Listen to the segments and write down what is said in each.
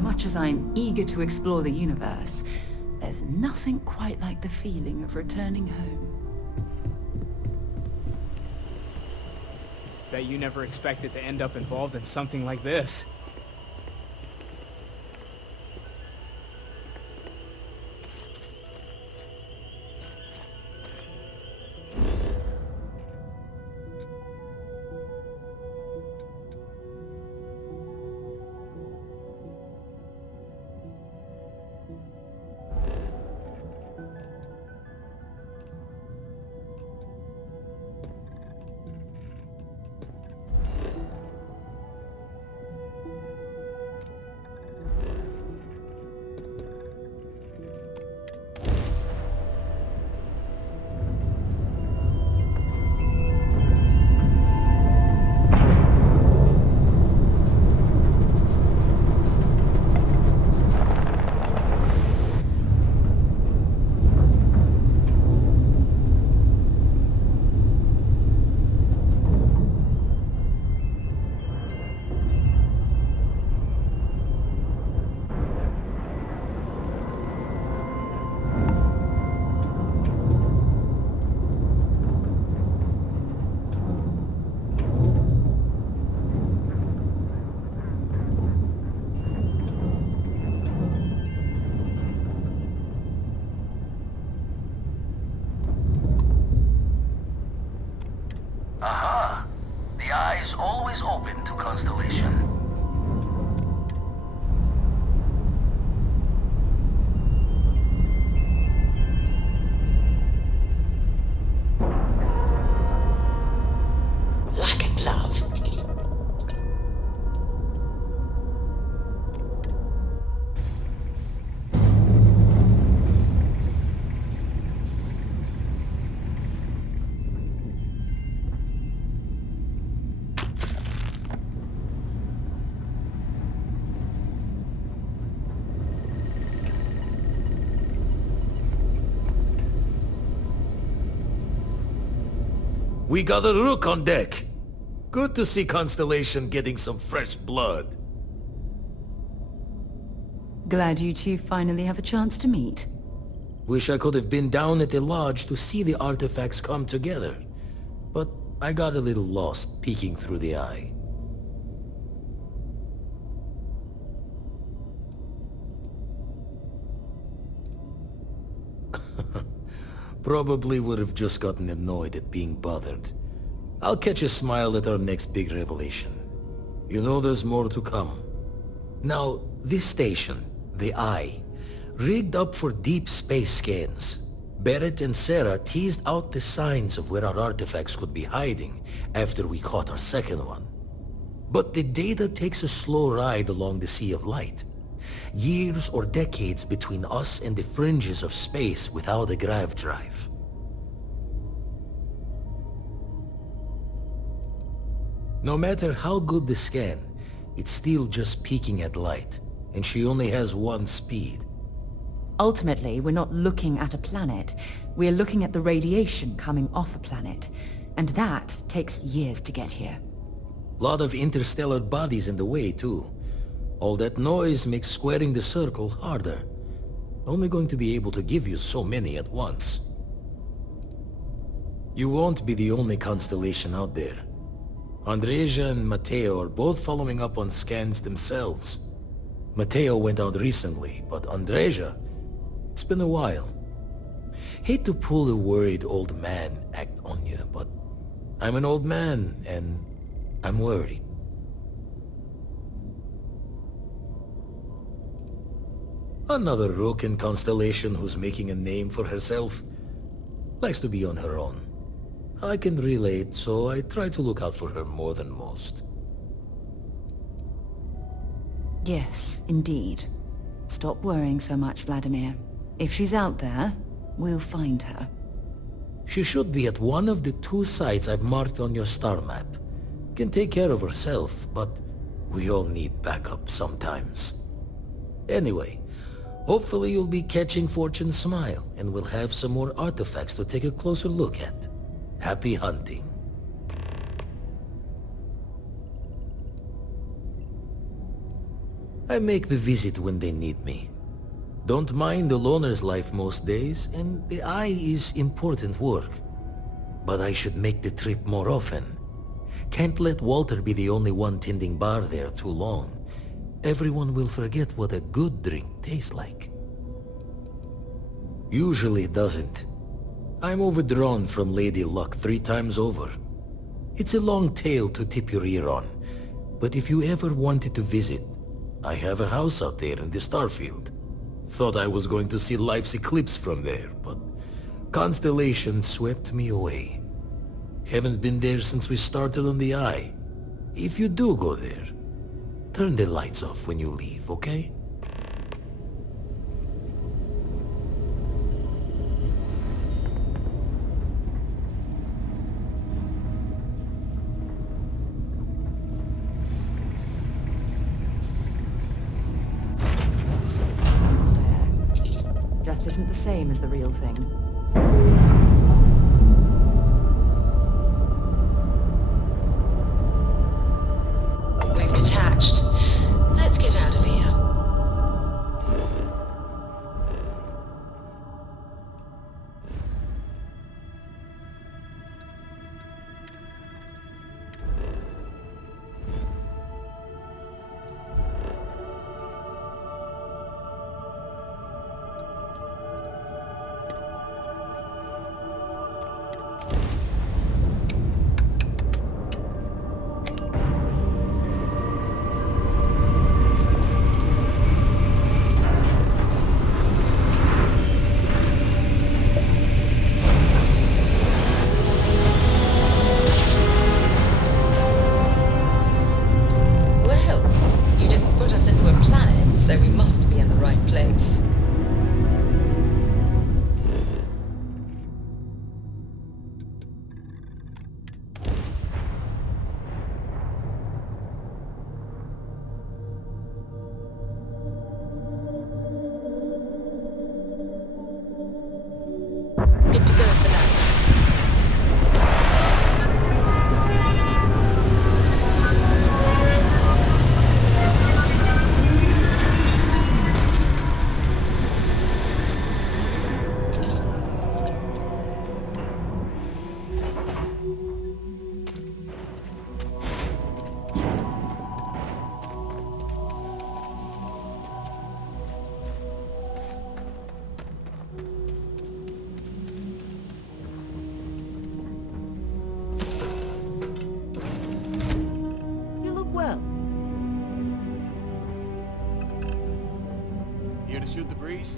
Much as I'm eager to explore the universe, there's nothing quite like the feeling of returning home. Bet you never expected to end up involved in something like this. Aha! The eye is always open to constellation. Like a glove. We got a rook on deck. Good to see Constellation getting some fresh blood. Glad you two finally have a chance to meet. Wish I could have been down at the lodge to see the artifacts come together. But I got a little lost peeking through the eye. Probably would have just gotten annoyed at being bothered. I'll catch a smile at our next big revelation. You know there's more to come. Now, this station, the Eye, rigged up for deep space scans. Barrett and Sarah teased out the signs of where our artifacts could be hiding after we caught our second one. But the data takes a slow ride along the Sea of Light. Years or decades between us and the fringes of space without a grav drive. No matter how good the scan, it's still just peeking at light, and she only has one speed. Ultimately, we're not looking at a planet. We're looking at the radiation coming off a planet. And that takes years to get here. Lot of interstellar bodies in the way, too. All that noise makes squaring the circle harder. Only going to be able to give you so many at once. You won't be the only constellation out there. Andreja and Matteo are both following up on scans themselves. Matteo went out recently, but Andreja, it's been a while. Hate to pull a worried old man act on you, but I'm an old man and I'm worried. Another rook in Constellation who's making a name for herself. Likes to be on her own. I can relate, so I try to look out for her more than most. Yes, indeed. Stop worrying so much, Vladimir. If she's out there, we'll find her. She should be at one of the 2 sites I've marked on your star map. Can take care of herself, but We all need backup sometimes. Anyway, hopefully you'll be catching Fortune's smile and we'll have some more artifacts to take a closer look at. Happy hunting. I make the visit when they need me. Don't mind the loner's life most days, and the eye is important work. But I should make the trip more often. Can't let Walter be the only one tending bar there too long. Everyone will forget what a good drink tastes like. Usually it doesn't. I'm overdrawn from Lady Luck 3 times over. It's a long tale to tip your ear on, but if you ever wanted to visit, I have a house out there in the Starfield. Thought I was going to see life's eclipse from there, but constellation swept me away. Haven't been there since we started on the Eye. If you do go there, turn the lights off when you leave, okay? Sealed air. Just isn't the same as the real thing. We've detached. Let's get out of here. So we must be in the right place. Good to go for now. Here to shoot the breeze?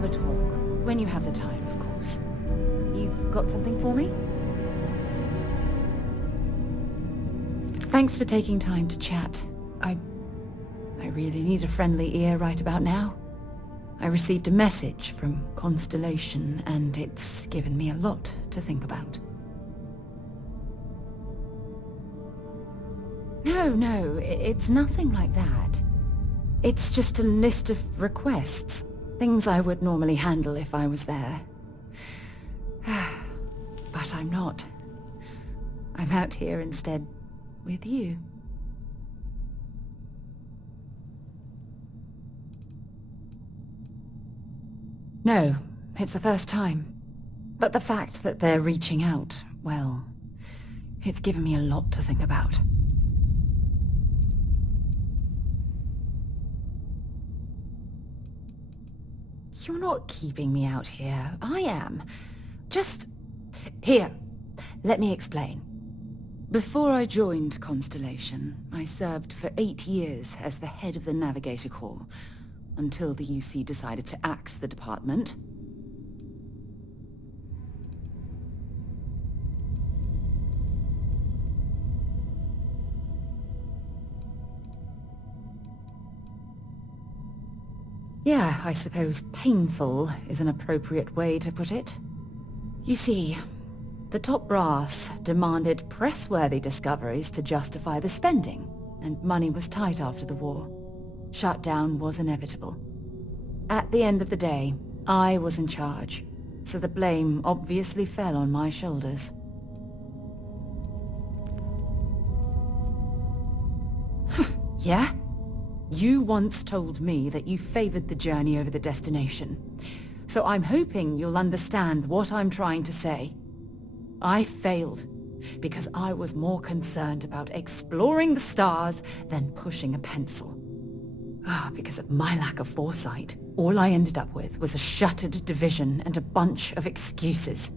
have a talk. When you have the time, of course. You've got something for me? Thanks for taking time to chat. I really need a friendly ear right about now. I received a message from Constellation, and it's given me a lot to think about. No, it's nothing like that. It's just a list of requests. Things I would normally handle if I was there. But I'm not. I'm out here instead with you. No, it's the first time. But the fact that they're reaching out, well, it's given me a lot to think about. You're not keeping me out here. I am. Just... Here, let me explain. Before I joined Constellation, I served for 8 years as the head of the Navigator Corps, until the UC decided to axe the department. Yeah, I suppose painful is an appropriate way to put it. You see, the top brass demanded press-worthy discoveries to justify the spending, and money was tight after the war. Shutdown was inevitable. At the end of the day, I was in charge, so the blame obviously fell on my shoulders. Yeah? You once told me that you favored the journey over the destination, so I'm hoping you'll understand what I'm trying to say. I failed because I was more concerned about exploring the stars than pushing a pencil. Because of my lack of foresight, all I ended up with was a shattered division and a bunch of excuses.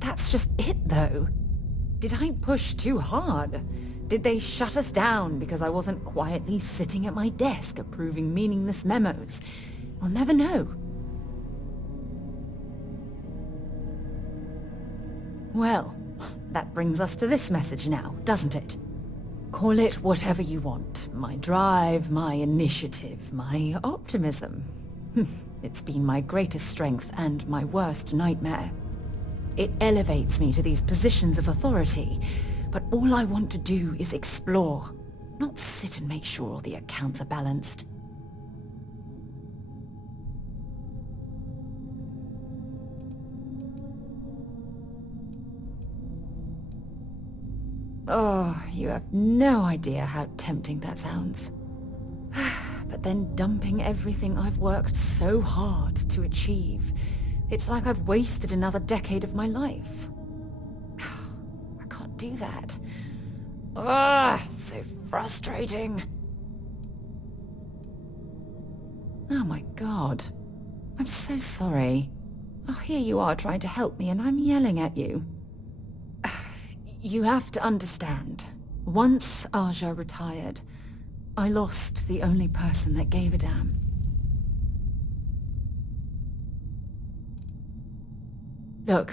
That's just it, though. Did I push too hard? Did they shut us down because I wasn't quietly sitting at my desk approving meaningless memos? We'll never know. Well, that brings us to this message now, doesn't it? Call it whatever you want. My drive, my initiative, my optimism. It's been my greatest strength and my worst nightmare. It elevates me to these positions of authority, but all I want to do is explore, not sit and make sure all the accounts are balanced. Oh, you have no idea how tempting that sounds. But then dumping everything I've worked so hard to achieve, it's like I've wasted another decade of my life. I can't do that. So frustrating. Oh my god. I'm so sorry. Oh, here you are trying to help me and I'm yelling at you. You have to understand. Once Aja retired, I lost the only person that gave a damn. Look,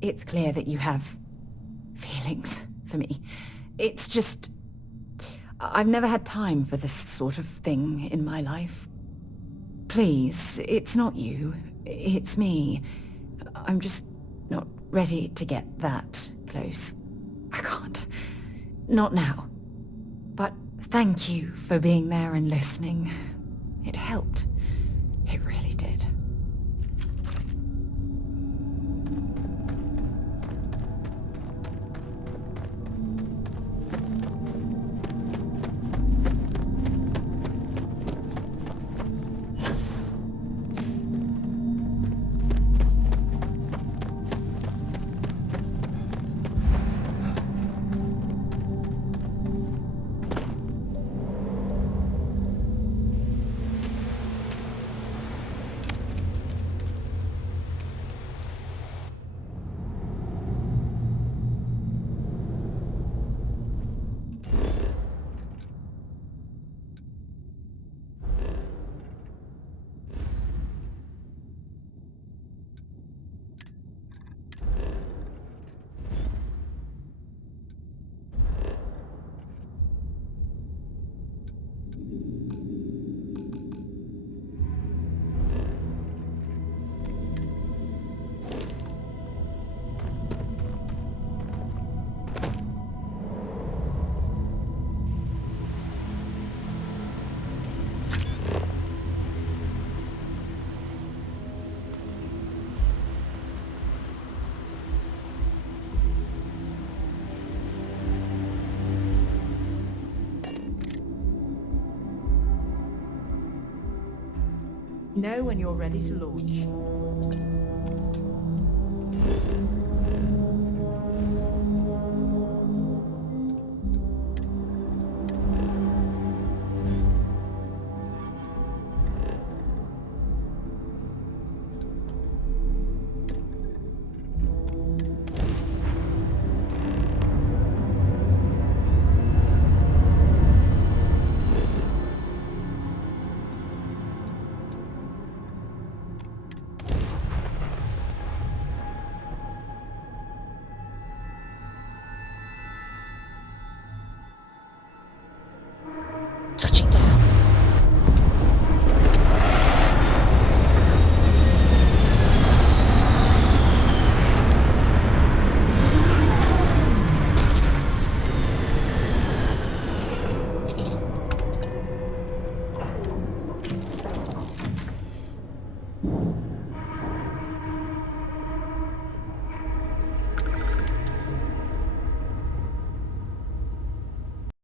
it's clear that you have feelings for me. It's just... I've never had time for this sort of thing in my life. Please, it's not you. It's me. I'm just not ready to get that close. I can't. Not now. But thank you for being there and listening. It helped. It really did. Know when you're ready to launch. Touching down.